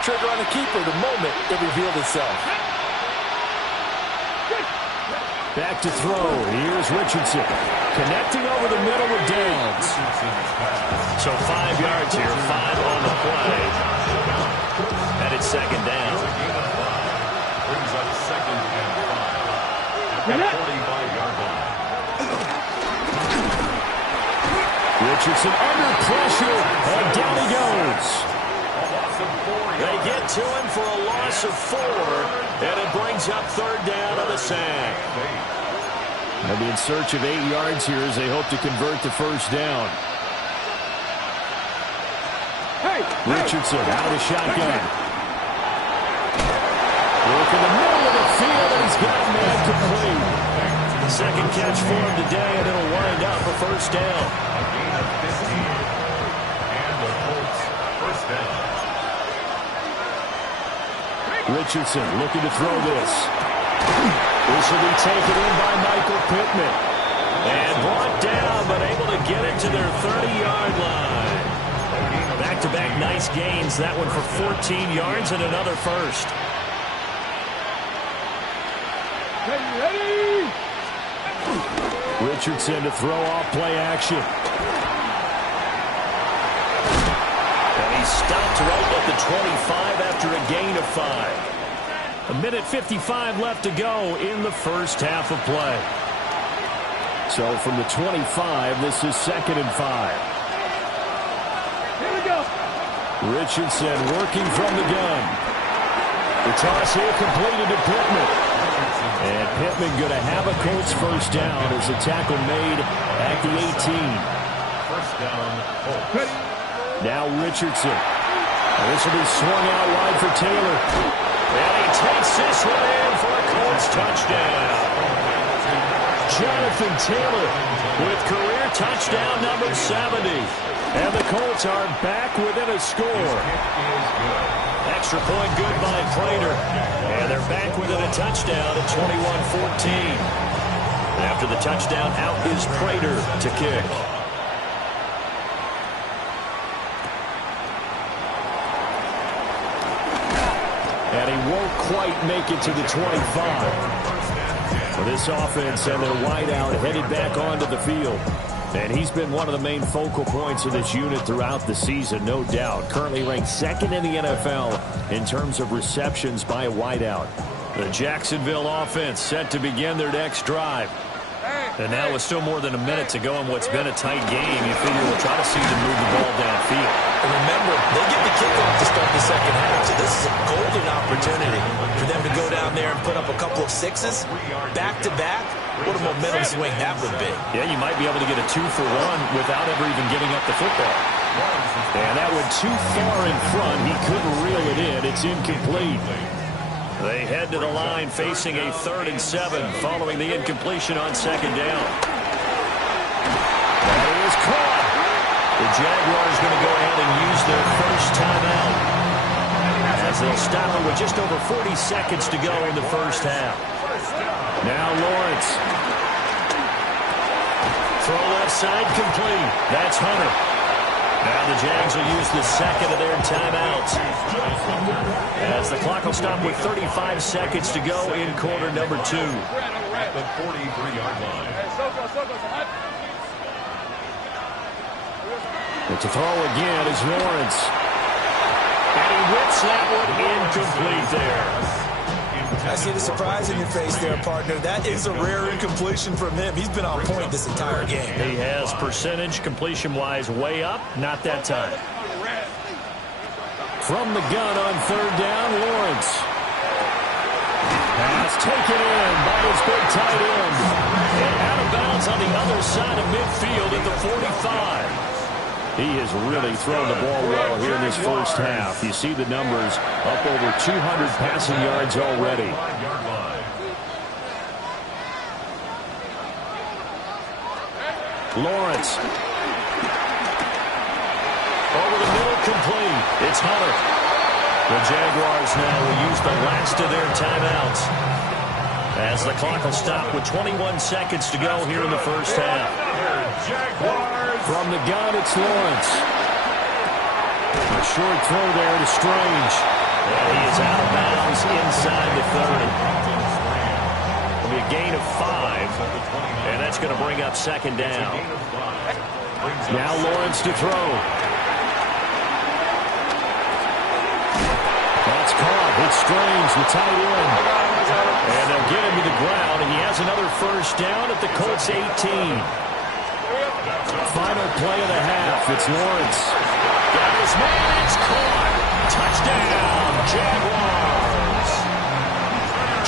Trigger on the keeper the moment it revealed itself. Back to throw. Here's Richardson. Connecting over the middle with Downs. So 5 yards here, 5 on the play. And it's second down. Brings up second and 5 at the 45-yard line. Richardson under pressure, and down he goes. They get to him for a loss of 4, and it brings up third down on the sack. They'll be in search of 8 yards here as they hope to convert the first down. Richardson out of the shotgun. Look in the middle of the field, and he's got a man complete. Second catch for him today, and it'll wind up a first down. A gain of 15, and the Colts first down. Richardson looking to throw this. This will be taken in by Michael Pittman. And brought down, but able to get it to their 30-yard line. Back-to-back nice gains. That one for 14 yards and another first. Richardson to throw off play action. And he stopped right at the 25 after a gain of 5. A minute 55 left to go in the first half of play. So from the 25, this is second and 5. Here we go. Richardson working from the gun. The toss here completed to Pittman. And Pittman going to have a Colts first down as a tackle made at the 18. First down, Colts. Now Richardson. This will be swung out wide for Taylor. And he takes this one in for a Colts touchdown. Jonathan Taylor With career touchdown number 70. and the Colts are back within a score. Extra point good by Prater. And they're back within a touchdown at 21-14. After the touchdown, out is Prater to kick. And he won't quite make it to the 25. For this offense and their wideout headed back onto the field. And he's been one of the main focal points of this unit throughout the season, no doubt. Currently ranked second in the NFL in terms of receptions by a wideout. The Jacksonville offense set to begin their next drive. And now with still more than a minute to go in what's been a tight game, you figure we'll try to see them move the ball downfield. And remember, they get the kickoff to start the second half, so this is a golden opportunity for them to go down there and put up a couple of sixes back-to-back. What a momentum swing that would be. Yeah, you might be able to get a 2-for-1 without ever even giving up the football. And that went too far in front. He couldn't reel it in. It's incomplete. They head to the line facing a 3rd and 7 following the incompletion on second down. That is caught. The Jaguars going to go ahead and use their first timeout as they'll stop it with just over 40 seconds to go in the first half. Now Lawrence. Throw left side complete. That's Hunter. Now the Jags will use the second of their timeouts as the clock will stop with 35 seconds to go in quarter number 2. At the 43-yard line. But to throw again is Lawrence. And he whips that one incomplete there. I see the surprise in your face there, partner. That is a rare incompletion from him. He's been on point this entire game. He has percentage completion-wise way up. Not that time. From the gun on 3rd down, Lawrence. Pass taken in by his big tight end. And out of bounds on the other side of midfield at the 45. He has really thrown the ball well here in this first half. You see the numbers up over 200 passing yards already. Lawrence. Over the middle, complete. It's Hunter. The Jaguars now will use the last of their timeouts as the clock will stop with 21 seconds to go here in the first half. From the gun, it's Lawrence. A short throw there to Strange. is out of bounds inside the 30. It'll be a gain of 5, and that's going to bring up second down. Now Lawrence to throw. That's caught. It's Strange, the tight end. And they'll get him to the ground, and he has another first down at the Colts 18. Final play of the half. It's Lawrence. Got his man. It's caught. Touchdown, Jaguars.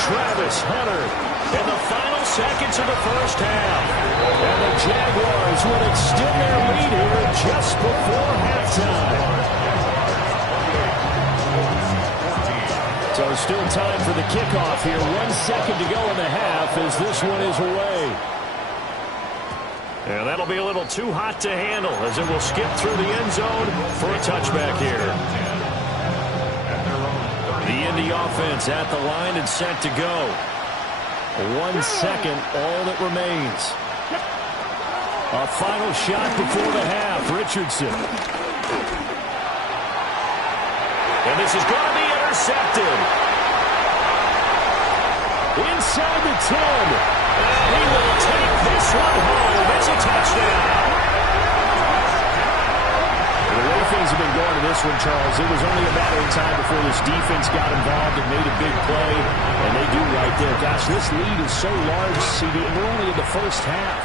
Travis Hunter in the final seconds of the first half. And the Jaguars will extend their lead here just before halftime. So still time for the kickoff here. 1 second to go in the half as this one is away. And that'll be a little too hot to handle as it will skip through the end zone for a touchback here. The Indy offense at the line and set to go. 1 second, all that remains. A final shot before the half. Richardson. And this is going to be intercepted. Inside the 10. And he will take this one home. It's a touchdown. The way things have been going to this one, Charles, it was only a matter of time before this defense got involved and made a big play. And they do right there. Gosh, this lead is so large, CD. We're only in the first half.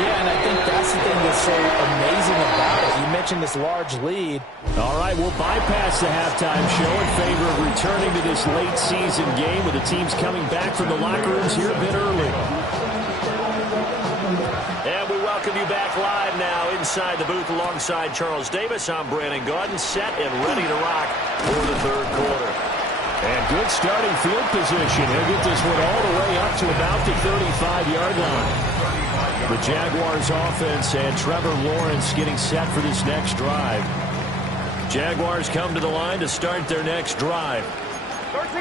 Yeah, and I think that's the thing that's so amazing about it. You mentioned this large lead. All right, we'll bypass the halftime show in favor of returning to this late season game with the teams coming back from the locker rooms here a bit early. And we welcome you back live now inside the booth alongside Charles Davis. I'm Brandon Gaudin, set and ready to rock for the third quarter. And good starting field position. He'll get this one all the way up to about the 35-yard line. The Jaguars offense and Trevor Lawrence getting set for this next drive. Jaguars come to the line to start their next drive.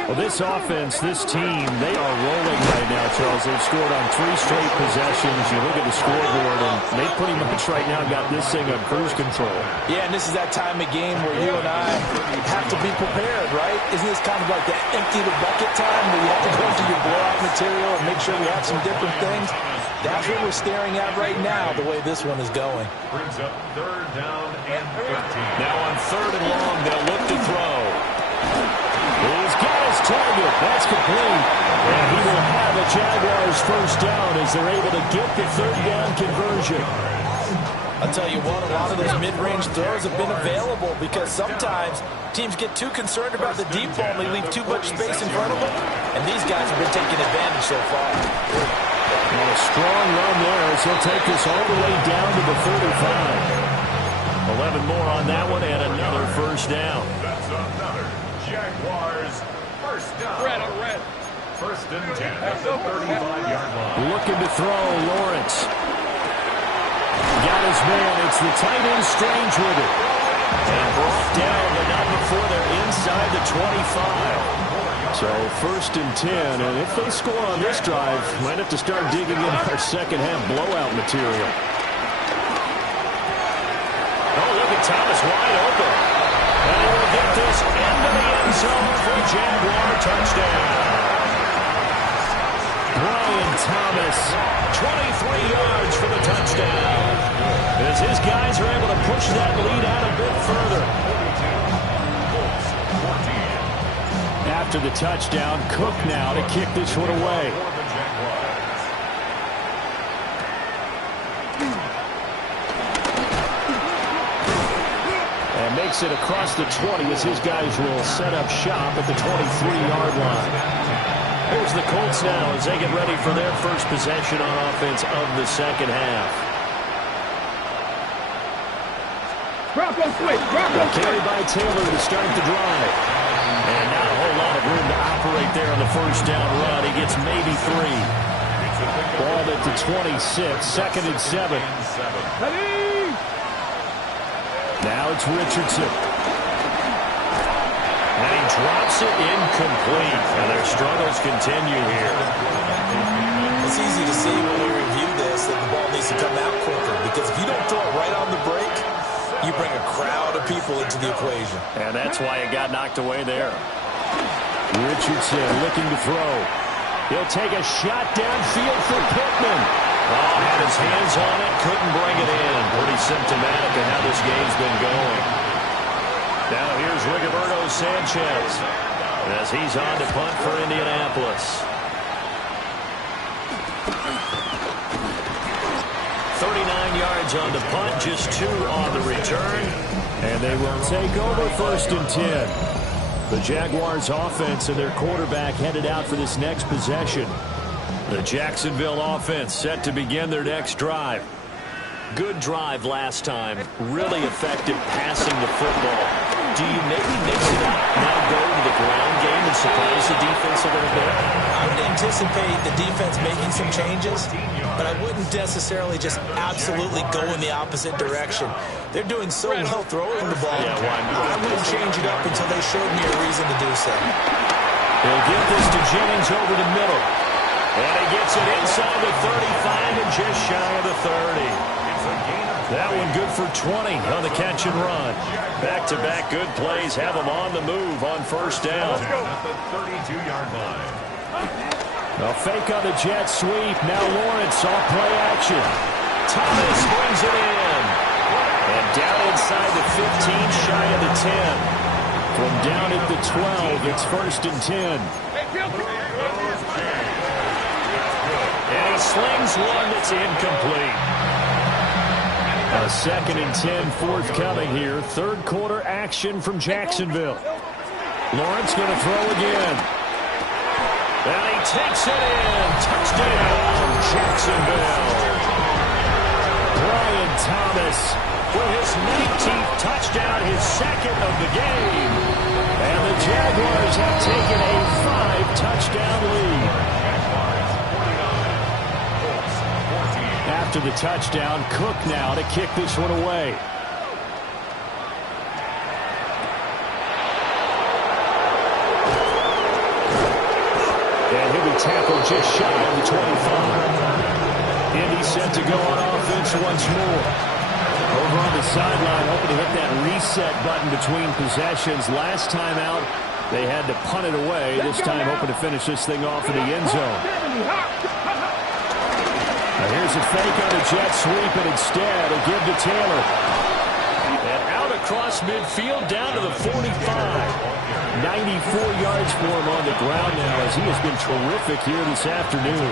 Well, this offense, this team, they are rolling right now, Charles. They've scored on 3 straight possessions. You look at the scoreboard, and they pretty much right now got this thing on cruise control. Yeah, and this is that time of game where you and I have to be prepared, right? Isn't this kind of like the empty the bucket time where you have to go into your blowout material and make sure we have some different things? That's what we're staring at right now, the way this one is going. Brings up third down and 13. Now on third and long, they'll look to throw. He's got his target. That's complete. And he will have a Jaguars first down as they're able to get the third down conversion. I'll tell you what, a lot of those mid-range throws have been available because sometimes teams get too concerned about the deep ball and they leave too much space in front of them. And these guys have been taking advantage so far. And a strong run there as he'll take this all the way down to the 35. 11 more on that one and another first down. That's another Jaguars first down. Red. First and 10 at the 35-yard line. Looking to throw, Lawrence. Got his man. It's the tight end Strange with it. And brought down, but not before they're inside the 25. So first and 10, and if they score on this drive, might have to start digging in our second half blowout material. Oh, look at Thomas wide open. And he will get this into the end zone for a Jaguar touchdown. Brian Thomas, 23 yards for the touchdown. As his guys are able to push that lead out a bit further. After the touchdown, Cook now to kick this one away. And makes it across the 20 as his guys will set up shop at the 23-yard line. Here's the Colts now as they get ready for their first possession on offense of the second half. Carried by Taylor to start the drive. And not a whole lot of room to operate there on the first down run. He gets maybe 3. Ball at the 26, second and 7. Now it's Richardson. And he drops it incomplete. And their struggles continue here. It's easy to see when we review this that the ball needs to come out quicker because if you don't throw it right on the break, you bring a crowd of people into the equation. And that's why it got knocked away there. Richardson looking to throw. He'll take a shot downfield for Pittman. Oh, had his hands on it, couldn't bring it in. Pretty symptomatic of how this game's been going. Now here's Rigoberto Sanchez as he's on to punt for Indianapolis. 39 yards on the punt, just 2 on the return. And they will take over 1st and 10. The Jaguars offense and their quarterback headed out for this next possession. The Jacksonville offense set to begin their next drive. Good drive last time. Really effective passing the football. Do you maybe mix it up, now go to the ground game and surprise the defense a little bit? I would anticipate the defense making some changes, but I wouldn't necessarily just absolutely go in the opposite direction. They're doing so well throwing the ball. Yeah, why not? I wouldn't change it up until they showed me a reason to do so. They'll get this to Jennings over the middle. And he gets it inside the 35 and just shy of the 30. That one good for 20 on the catch and run. Back-to-back good plays have them on the move on 1st down. At the 32-yard line. A fake on the jet sweep. Now Lawrence off play action. Thomas brings it in. And down inside the 15, shy of the 10. From down at the 12, it's 1st and 10. And he slings one that's incomplete. A 2nd and 10 forthcoming here. 3rd quarter action from Jacksonville. Lawrence going to throw again. And he takes it in. Touchdown, Jacksonville. Brian Thomas for his 19th touchdown, his 2nd of the game. And the Jaguars have taken a 5-touchdown lead. After the touchdown, Cook now to kick this one away. And he'll be tackled just shy of the 25. Indy set to go on offense once more. Over on the sideline, hoping to hit that reset button between possessions. Last time out, they had to punt it away. This time, hoping to finish this thing off in the end zone. Now here's a fake on a jet sweep, and instead a give to Taylor. And out across midfield down to the 45. 94 yards for him on the ground now as he has been terrific here this afternoon.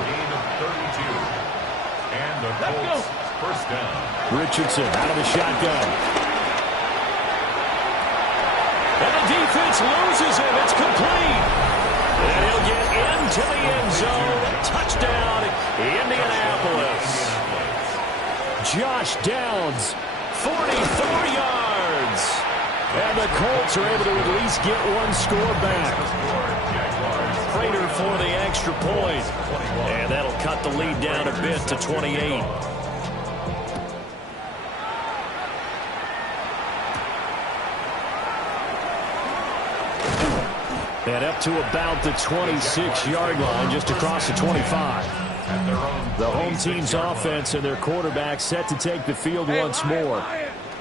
And the Colts 1st down. Richardson out of the shotgun. And the defense loses him. It's complete. And he'll get into the end zone. Touchdown, Indianapolis. Josh Downs, 44 yards. And the Colts are able to at least get one score back. Prater for the extra point. And that'll cut the lead down a bit to 28. And up to about the 26-yard line, just across the 25. The home team's offense and their quarterback set to take the field once more.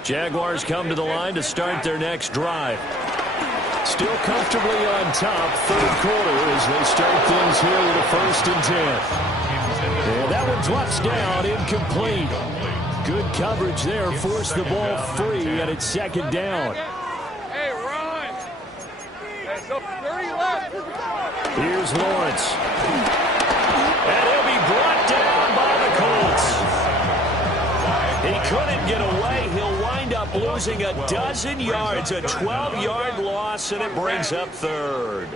Jaguars come to the line to start their next drive. Still comfortably on top, 3rd quarter as they start things here with a 1st and 10. And that one drops down, incomplete. Good coverage there, forced the ball free, and it's 2nd down. Here's Lawrence. And he'll be brought down by the Colts. He couldn't get away. He'll wind up losing a dozen yards, a 12-yard loss, and it brings up 3rd.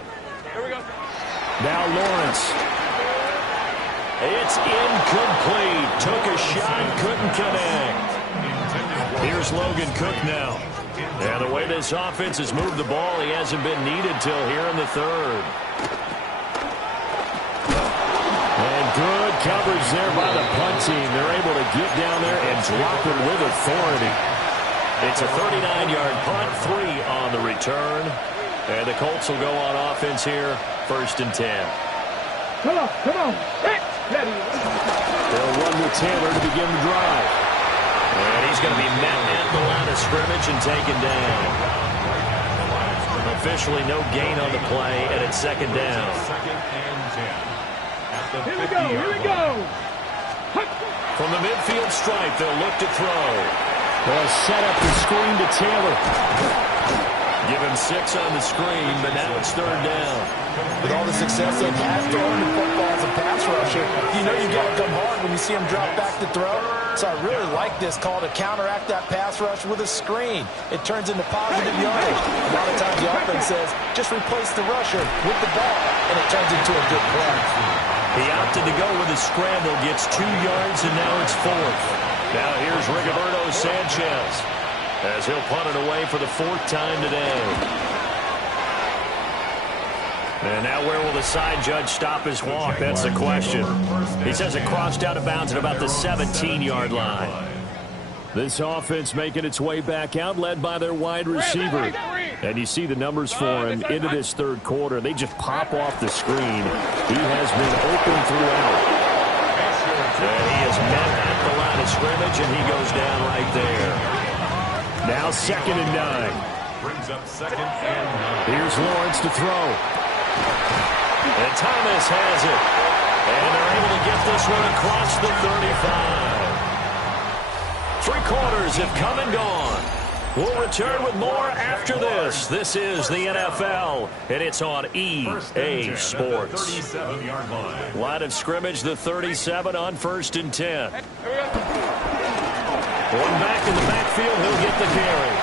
Here we go. Now Lawrence. It's incomplete. Took a shot, couldn't connect. Here's Logan Cook now. And the way this offense has moved the ball, he hasn't been needed till here in the 3rd. And good coverage there by the punt team. They're able to get down there and drop it with authority. It's a 39-yard punt, 3 on the return. And the Colts will go on offense here, 1st and 10. Come on. They'll run with Taylor to begin the drive. And he's going to be met at the line of scrimmage and taken down. officially no gain on the play, and it's second down. Second and 10. At the Here we go, here we go. From the midfield stripe, they'll look to throw. They'll set up the screen to Taylor. Give him 6 on the screen, but now it's third down. With all the success they've had throwing the football as a pass rusher, you know you got to come hard when you see him drop back to throw. So I really like this call to counteract that pass rush with a screen. It turns into positive yardage. A lot of times the offense says, just replace the rusher with the ball, and it turns into a good play. He opted to go with a scramble, gets 2 yards, and now it's 4th. Now here's Rigoberto Sanchez as he'll punt it away for the 4th time today. And now where will the side judge stop his walk? That's the question. He says it crossed out of bounds at about the 17-yard line. This offense making its way back out, led by their wide receiver. And you see the numbers for him into this third quarter. They just pop off the screen. He has been open throughout. And he is met at the line of scrimmage, and he goes down right there. Now second and 9. Brings up second and 9. Here's Lawrence to throw. And Thomas has it. And they're able to get this one across the 35. 3 quarters have come and gone. We'll return with more after this. This is the NFL, and it's on EA Sports. 37-yard line. Line of scrimmage, the 37 on 1st and 10. One back in the backfield, he'll get the carry.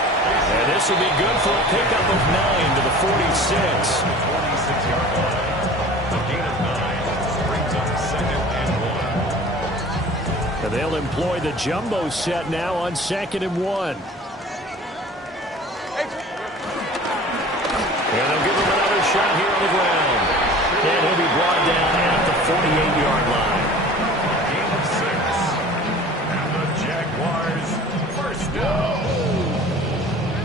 And this will be good for a pickup of 9 to the 46. 26-yard line. A gain of 9 brings up second and 1. And they'll employ the jumbo set now on 2nd and 1. And they'll give him another shot here on the ground. And he'll be brought down at the 48-yard line. Gain of 6. And the Jaguars first down.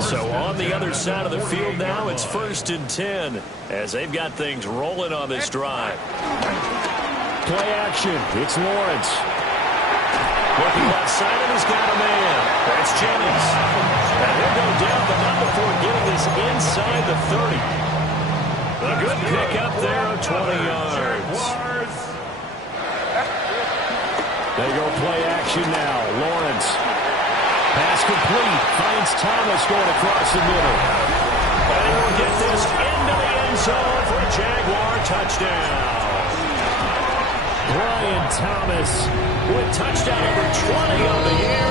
So on the other side of the field now, it's 1st and 10 as they've got things rolling on this drive. Play action. It's Lawrence. Looking left side, and he's got a man. That's Jennings. And he'll go down, but not before getting this inside the 30. A good pick up there of 20 yards. They go play action now. Lawrence. Pass complete. Finds Thomas going across the middle. And he will get this into the end zone for a Jaguar touchdown. Brian Thomas with touchdown number 20 on the year.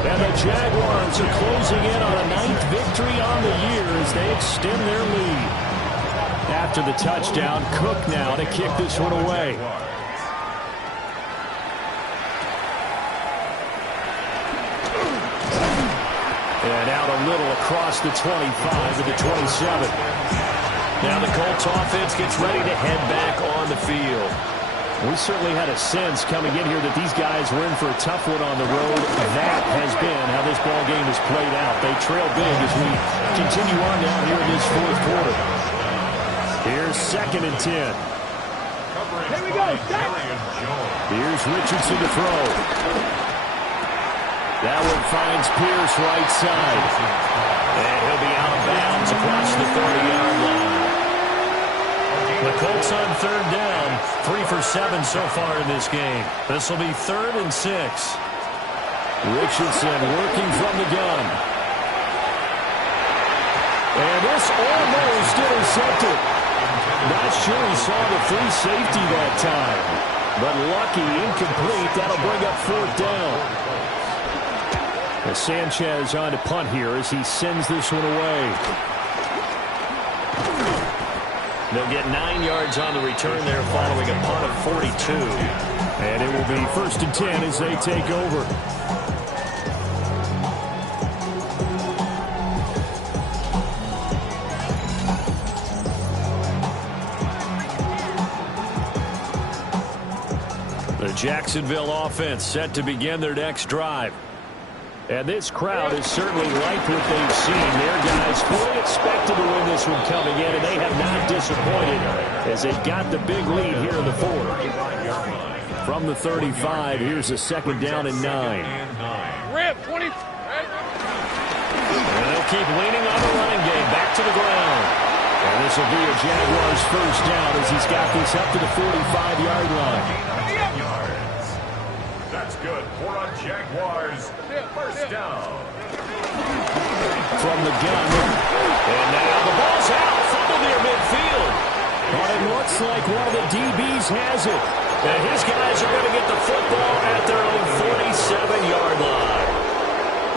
And the Jaguars are closing in on a 9th victory on the year as they extend their lead. After the touchdown, Cook now to kick this one away. And out a little across the 25 to the 27. Now the Colts offense gets ready to head back on the field. We certainly had a sense coming in here that these guys were in for a tough one on the road. That has been how this ball game has played out. They trail big as we continue on now here in this 4th quarter. Here's 2nd and 10. Here we go, Here's Richardson to throw. That one finds Pierce right side. And he'll be out of bounds across the 30-yard line. The Colts on 3rd down, 3 for 7 so far in this game. This will be 3rd and 6. Richardson working from the gun. And this almost intercepted. Not sure he saw the free safety that time. But lucky, incomplete. That'll bring up 4th down. Sanchez on to punt here as he sends this one away. They'll get 9 yards on the return there following a punt of 42. And it will be 1st and 10 as they take over. The Jacksonville offense set to begin their next drive. And this crowd has certainly liked what they've seen. Their guys fully expected to win this one coming in, and they have not disappointed as they've got the big lead here in the 4th. From the 35, here's a 2nd down and 9. Rip, 20. And they'll keep leaning on the running game. Back to the ground. And this will be a Jaguars first down as he's got this up to the 45-yard line. Yards. That's good for a Jaguars first down. From the gun. And now the ball's out. Fumble near midfield. But it looks like one of the DBs has it. And his guys are going to get the football at their own 47-yard line.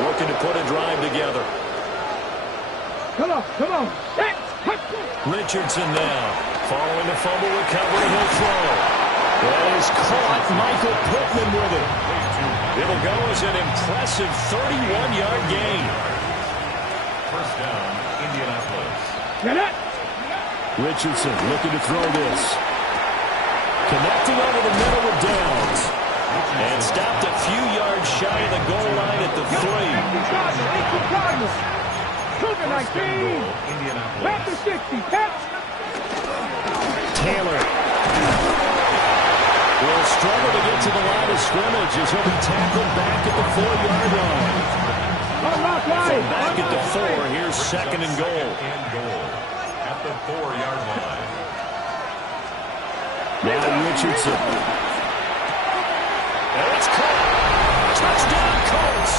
Looking to put a drive together. Come on, come on. Richardson now. Following the fumble recovery, he'll throw. That is caught. Michael Pittman with it. It'll go as an impressive 31-yard gain. First down, Indianapolis. Get it. Richardson looking to throw this. Connecting over the middle with Downs. And stopped a few yards shy of the goal line at the 3. Back to 60. Catch. Taylor will struggle to get to the line of scrimmage as he'll be tackled back at the 4-yard line. From back at the 4, here's second and goal. At the 4-yard line. Now Richardson. And it's caught. Touchdown Colts.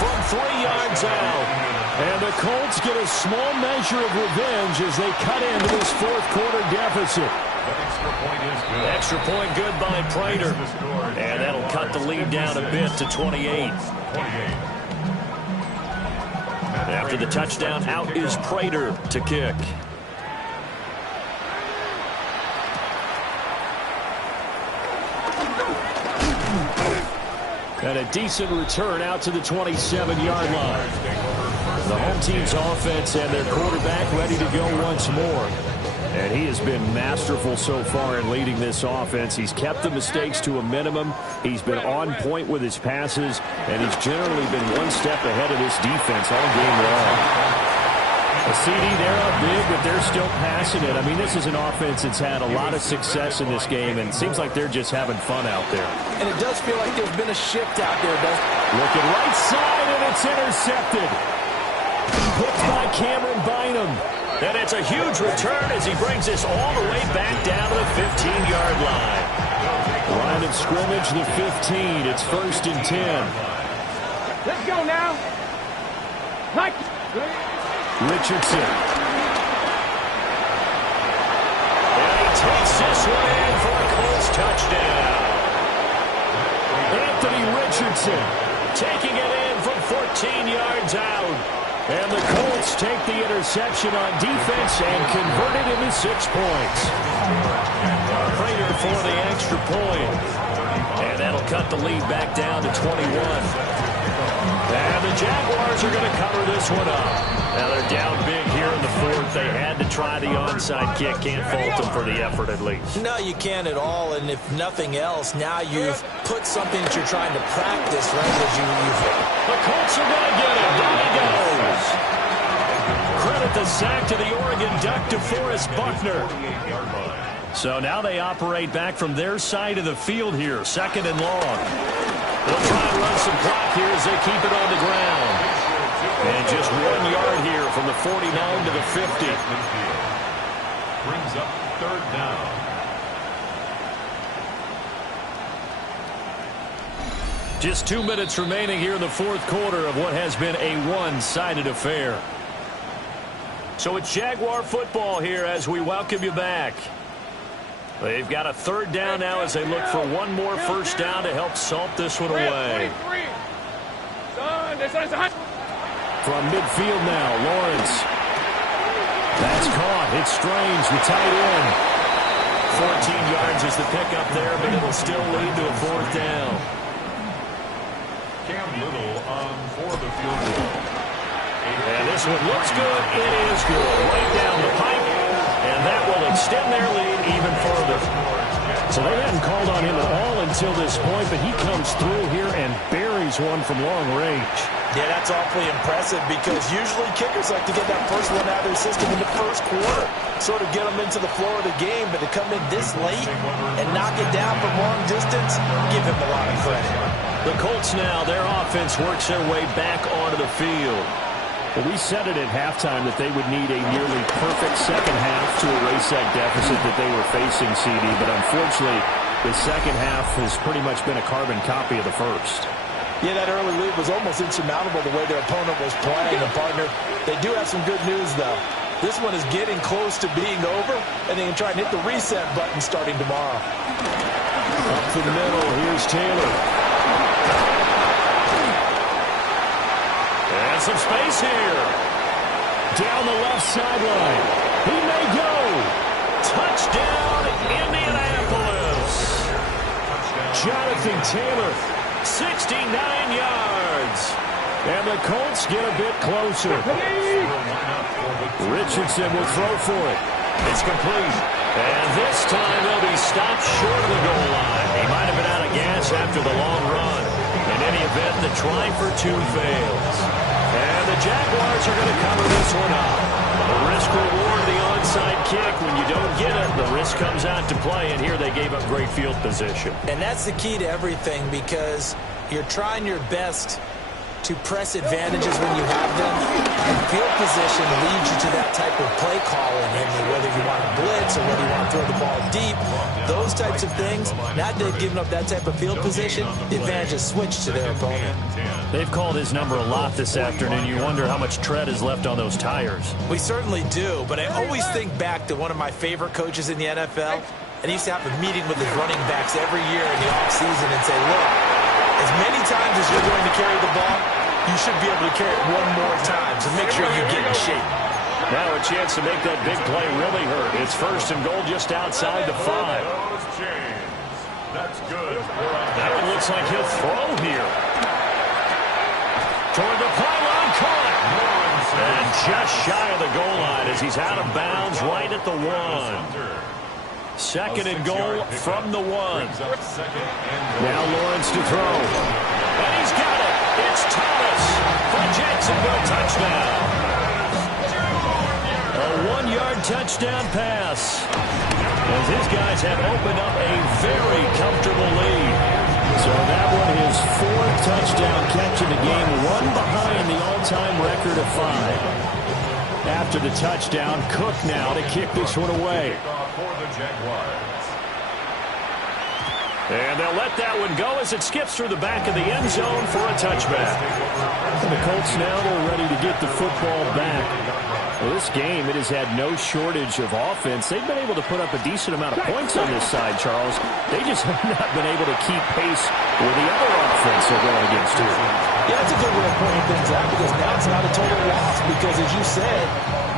From 3 yards out. And the Colts get a small measure of revenge as they cut into this fourth-quarter deficit. Extra point good by Prater. And that'll cut the lead down a bit to 28. After the touchdown, out is Prater to kick. And a decent return out to the 27-yard line. The home team's offense and their quarterback ready to go once more. And he has been masterful so far in leading this offense. He's kept the mistakes to a minimum. He's been on point with his passes, and he's generally been one step ahead of this defense all game long. A CD, they're up big, but they're still passing it. I mean, this is an offense that's had a lot of success in this game, and it seems like they're just having fun out there. And it does feel like there's been a shift out there, doesn't it? Looking right side, and it's intercepted. Picked by Cameron Bynum. And it's a huge return as he brings this all the way back down to the 15-yard line. Line of scrimmage, the 15. It's first and 10. Let's go now. Mike. Richardson. And he takes this one in for a Colts touchdown. Anthony Richardson taking it in from 14 yards out. And the Colts take the interception on defense and convert it into 6 points. Prater for the extra point. And that'll cut the lead back down to 21. And the Jaguars are going to cover this one up. Now they're down big here in the fourth. They had to try the onside kick. Can't fault them for the effort at least. No, you can't at all. And if nothing else, now you've put something that you're trying to practice, right? As you've the Colts are going to get it. Down he goes. Credit the sack to the Oregon Duck, DeForest Buckner. So now they operate back from their side of the field here. Second and long. They'll try and run some clock here as they keep it on the ground. And just 1 yard here from the 49 to the 50. Brings up third down. Just 2 minutes remaining here in the fourth quarter of what has been a one-sided affair. So it's Jaguar football here as we welcome you back. They've got a third down now as they look for one more first down to help salt this one away. From midfield now, Lawrence. That's caught. It's Strange, the tight end. 14 yards is the pickup there, but it'll still lead to a fourth down. Cam Little for the field goal. And this one looks good. It is good. Right down the pipe. And that will extend their lead even further. So they hadn't called on him at all until this point, but he comes through here and buries one from long range. Yeah, that's awfully impressive because usually kickers like to get that first one out of their system in the first quarter, sort of get them into the flow of the game, but to come in this late and knock it down from long distance, give him a lot of credit. The Colts now, their offense works their way back onto the field. Well, we said it at halftime that they would need a nearly perfect second half to erase that deficit that they were facing, CD. But unfortunately, the second half has pretty much been a carbon copy of the first. Yeah, that early lead was almost insurmountable the way their opponent was playing. And, partner, they do have some good news, though. This one is getting close to being over, and they can try and hit the reset button starting tomorrow. Up the middle, here's Taylor. And some space here. Down the left sideline. He may go. Touchdown, Indianapolis. Jonathan Taylor, 69 yards. And the Colts get a bit closer. Richardson will throw for it. It's complete. And this time they'll be stopped short of the goal line. He might have been out of gas after the long run. In any event, the try for two fails. And the Jaguars are going to cover this one up. The risk-reward, the onside kick. When you don't get it, the risk comes out to play. And here they gave up great field position. And that's the key to everything, because you're trying your best to press advantages when you have them. And field position leads you to that type of play calling. And whether you want to blitz or whether you want to throw the ball deep, those types of things, now that they've given up that type of field position, the advantage is switched to their opponent. They've called his number a lot this afternoon. You wonder how much tread is left on those tires. We certainly do, but I always think back to one of my favorite coaches in the NFL, and he used to have a meeting with his running backs every year in the offseason and say, look, as many times as you're going to carry the ball, you should be able to carry it one more time, so make sure you get in shape. Now a chance to make that big play really hurt. It's first and goal just outside the 5. That's good. That one looks like he'll throw here. Toward the pylon, caught. And just shy of the goal line as he's out of bounds right at the 1. Second and goal from the 1. Now Lawrence to throw. And he's got it. It's Thomas for Jacksonville touchdown. A 1-yard touchdown pass. As his guys have opened up a very comfortable lead. So that one is 4th touchdown catch in the game. One behind the all-time record of 5. After the touchdown, Cook now to kick this one away. And they'll let that one go as it skips through the back of the end zone for a touchback. And the Colts now are ready to get the football back. Well, this game, it has had no shortage of offense. They've been able to put up a decent amount of points on this side, Charles. They just have not been able to keep pace with the other offense they're going against here. Yeah, that's a good way of pointing things out, because now it's not a total loss, because as you said,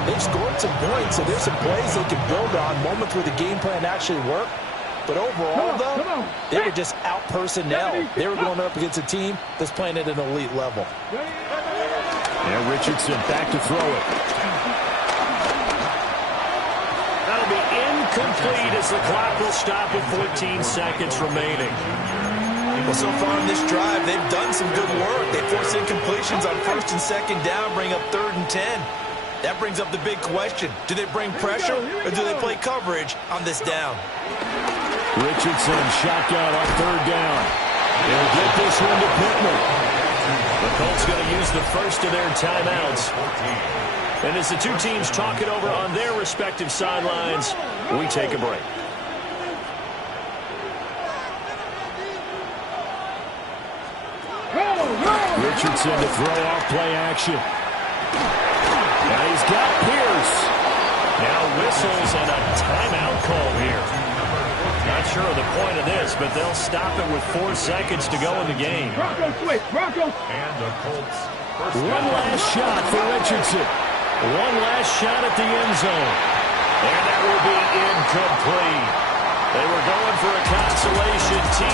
they've scored some points, so there's some plays they can build on, moments where the game plan actually worked. But overall, though, they were just out-personnel. They were going up against a team that's playing at an elite level. And Richardson back to throw it. That'll be incomplete as the clock will stop with 14 seconds remaining. Well, so far in this drive, they've done some good work. They force incompletions on 1st and 2nd down, bring up 3rd and 10. That brings up the big question. Do they bring pressure, or do they play coverage on this down? Richardson, shotgun on 3rd down. They'll get this one to Pittman. The Colts going to use the first of their timeouts. And as the two teams talk it over on their respective sidelines, we take a break. Richardson to throw off play action. And he's got Pierce. Now whistles and a timeout call here. Not sure of the point of this, but they'll stop it with 4 seconds to go in the game. Bronco switch, Bronco. And the Colts. One last shot for Richardson. One last shot at the end zone. And that will be incomplete. They were going for a consolation team.